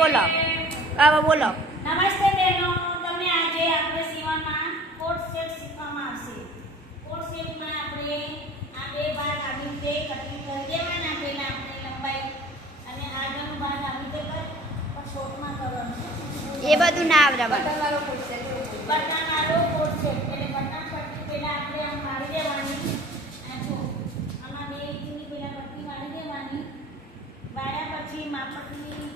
બોલો. હવે બોલો. નમસ્તે બહેનો, તમને આજે આપણે સીવણમાં કોટ સેટ શીખવામાં આવશે. કોટ સેટમાં આપણે આ બે ભાગ આવી રીતે કટિંગ કરી દેવાના. પહેલા આપણે લંબાઈ અને આગળનો ભાગ આવી રીતે પણ શોર્ટમાં કરવાનો છે. એ બધું ના આવડે મને. બટનવાળો કોટ સેટ એટલે બટન પટ્ટી પહેલા આપણે આમ મારી દેવાની. આ જો આમાં 2 ઇંચની પહેલા પટ્ટી મારી દેવાની. વાળ્યા પછી માપપટ્ટી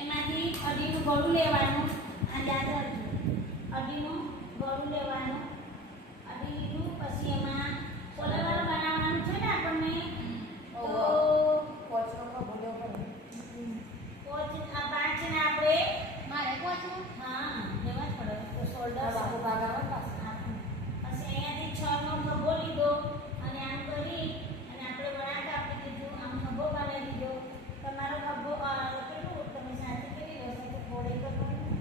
એમાંથી અઢીનું ગળું લેવાનું. આ યાદ રાખજો, અઢીનું ગળું લેવાનું. અઢી લીધું પછી એમાં કોલરવાળું બનાવવાનું છે ને આપણને, તો પોચનો ભૂલ્યો પડે. પોચ આ 5 ને આપણે મારે પોચનો હા લેવા જ પડે. તો શોલ્ડર આખો ભાગ આવે પાછો. પછી અહીંયાથી 6 નો ખભો લીધો અને આમ કરી અને આપણે વળાંક આપી દીધું. આમ ખભો પાડી દીધો. તમારો ખભો કેટલું તમે સાથે કેવી વ્યવસ્થિત થોડે કરવાનું.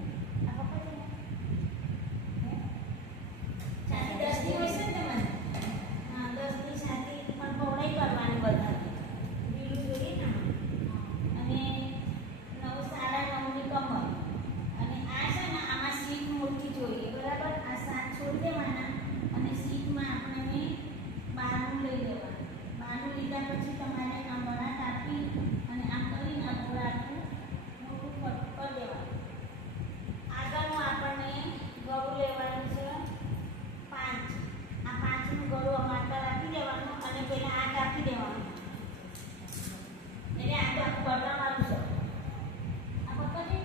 આ ખબર છે ને છાતી 10 ની હોય છે ને તમારે? હા 10 ની છાતી પણ પહોળાઈ કરવાની બધા ઢીલું જોઈએ ને. અને 9 સાડા 9 ની કમર. અને આ છે ને આમાં સીટ મોટી જોઈએ બરાબર. આ 7 છોડી દેવાના અને સીટમાં આપણે 12 લઈ લેવાનું. 12 લીધા પછી તમારે આમ વળાંક આપી અને આમ કરીને આ ગોળાનું મોટું કટ કરી દેવાનું. આગળનું આપણને ગળું લેવાનું છે 5. આ 5 નું ગળું અમારતા રાખી દેવાનું અને પહેલા આંખ આપી દેવાનું. એટલે આ તો આખું બટનવાળું છે. આ પકડજે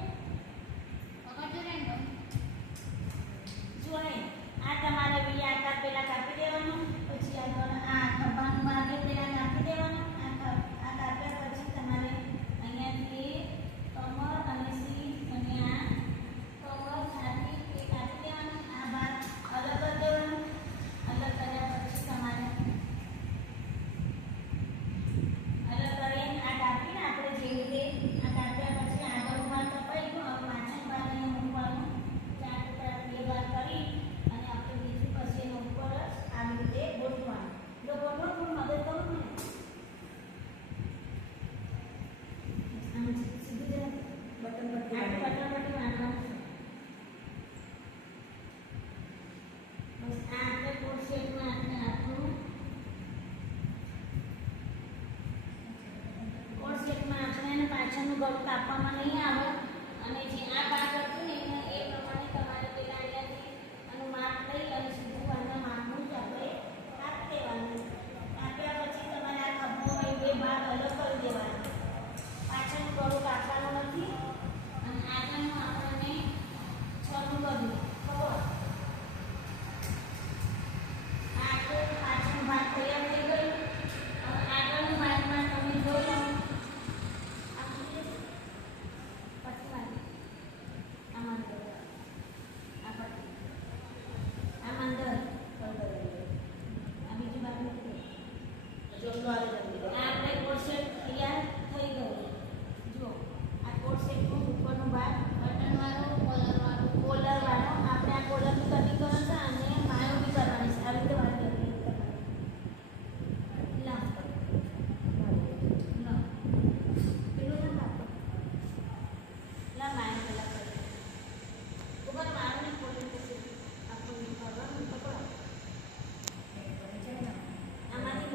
જો ને આ તમારે બી આકાર પહેલા કાપી દેવાનું. પછી આગળ આ ખભાનું ભાગ પહેલા કાપી દેવાનું. આ કાપ્યા પછી તમારે અહીંયાથી કમર અને સીટ અને આ કમર છાતી એ કાપી દેવાનું. આ ભાગ અલગ કરી દેવાનું. અલગ કર્યા પછી તમારે અલગ કરીને આ કાપીને આપણે જેવી રીતે આ કાપ્યા પછી આગળનો ભાગ કપાઈ ગયો. હવે પાછળ ભાગ અહીંયા મૂકવાનું. 4 ટુકડા 2 ભાગ કરી અને આપણે બીજું પછી એનો ઉપર જ આવી રીતે ગોઠવવાનું. જો ગોઠવો તો મદદ કરું ને આમ સીધું જરા બટન પટ્ટી વાળવાનું છે. બસ આ આપણે કોટ સેટમાં આપણે આપણું કોટ સેટમાં આપણે એને પાછળનું ગળું કાપવામાં નહીં આવે. અને જે આ ભાગ હતું ને એ પ્રમાણે તમારે પેલા અહીંયાથી આનું માપ લઈ અને સીધું આના માપનું જ આપણે કાપી દેવાનું. કાપ્યા પછી તમારે આ ખભો એ 2 ભાગ અલગ કરી દેવાના. પાછળનું ગળું કાપવાનું નથી અને આગળનું આપણને 6 નું ગળું ખબર. આ આખો પાછળનો ભાગ તૈયાર થઈ ગયો. હવે આગળનું ભાગમાં તમે જોઈ લો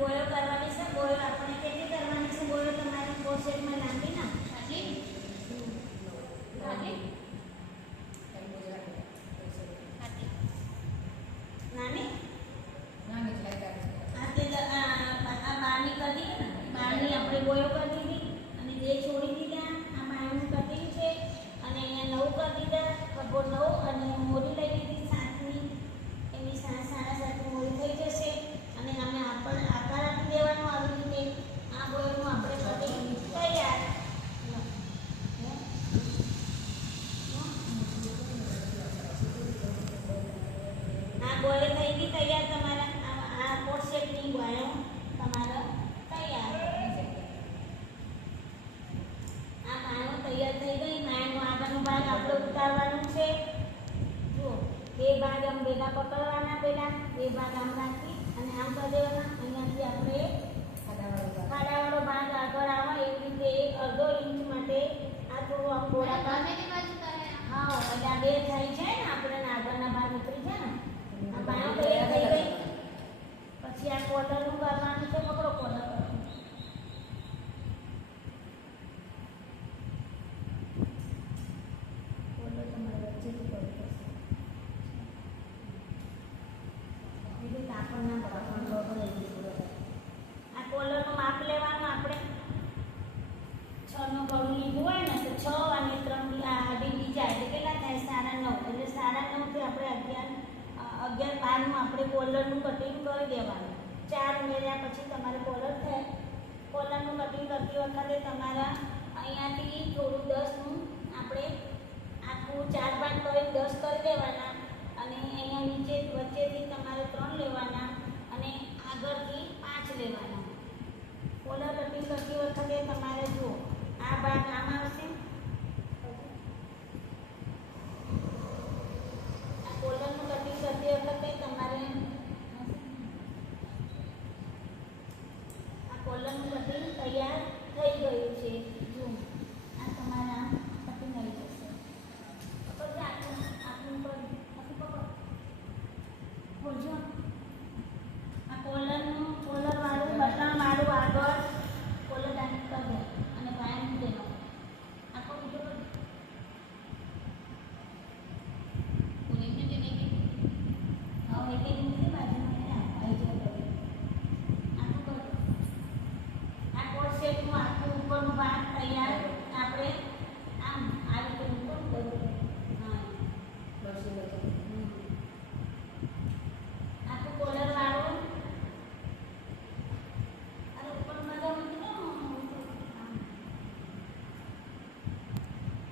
બોયો કરવાની છે. બોયો આપણે કેટલી કરવાની છે? બોયો તમારી કોટ સેટમાં લાંબી ના નાની આ બારની કરી દીધી ને. બારની આપણે બોયો કરી દીધી અને 2 છોડી દીધા. આ બારનું કટિંગ છે અને અહીંયા 9 કરી દીધા. ખભો 9 અને મોરી લઈ લીધી 7ની. એની 7.5 મોરી થઈ જશે. અને અમે આપણે આકાર આપી દેવાનો આવી રીતે. આ બોયનું આપણે કટિંગ તૈયાર. આ બોય થઈ ગઈ તૈયાર. તમારા આ કોટ સેટની બોયો તમારા તૈયાર. આ બાયો તૈયાર થઈ ગઈ. બાયનો આગળનો ભાગ આપણે ઉતારવાનો છે. જુઓ 2 ભાગ આમ ભેગા પકડવાના. પહેલા 2 ભાગ આમ રાખી અને આમ કરી દેવાના. અહીંયાથી આપણે ખાડાવાળો ભાગ આગળ આવે એવી રીતે 1/2 ઇંચ માટે 6નું ગળું લીધું હોય ને તો 6 અને 3 અઢી બીજા એટલે કેટલા થાય 9.5 એટલે 9.5 થી આપણે 11 12નું આપણે કોલરનું કટિંગ કરી દેવાનું 4 ઉમેર્યા પછી તમારે કોલર થાય કોલરનું કટિંગ કરતી વખતે તમારા અહીંયાથી થોડું 10નું આપણે આખું 4 ભાગ કરી 10 કરી દેવાના અને અહીંયા નીચે વચ્ચેથી તમારે 3 લેવાના અને આગળથી 5 લેવાના કોલર કટિંગ કરતી વખતે તમારે જુઓ આ ભાગ આમ આવશે આ કોલરનું કટિંગ કરતી વખતે તમારે આ કોલરનું કટિંગ તૈયાર થઈ ગયું છે જુઓ આ તમારા કટિંગ આવી જશે પછી આપણું ખોલજો આ કોલર વાળું બટન વાળું આગળ કોલર ડાયરેક્ટ કરી દે અને વાયર મૂકી દેવાનો આખો બીજો કરી હવે એક મૂકી બાજુમાં આવી જાય આખું કરો આ કોટ સેટનું આખું ઉપરનું ભાગ તૈયાર આપણે આમ આ રીતે મૂકો બધું હા બસ આખું કોલર વાળું અને ઉપરમાં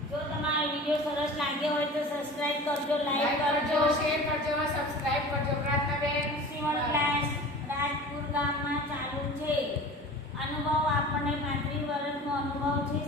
જો તમારો વિડીયો સરસ લાગ્યો હોય તો સબસ્ક્રાઇબ કરજો લાઈક કરજો શેર કરજો સબસ્ક્રાઇબ કરજો પ્રાર્થનાબેન સીવણ ક્લાસ રાજપુર ગામમાં ચાલુ છે અનુભવ આપણને 35 વર્ષનો અનુભવ છે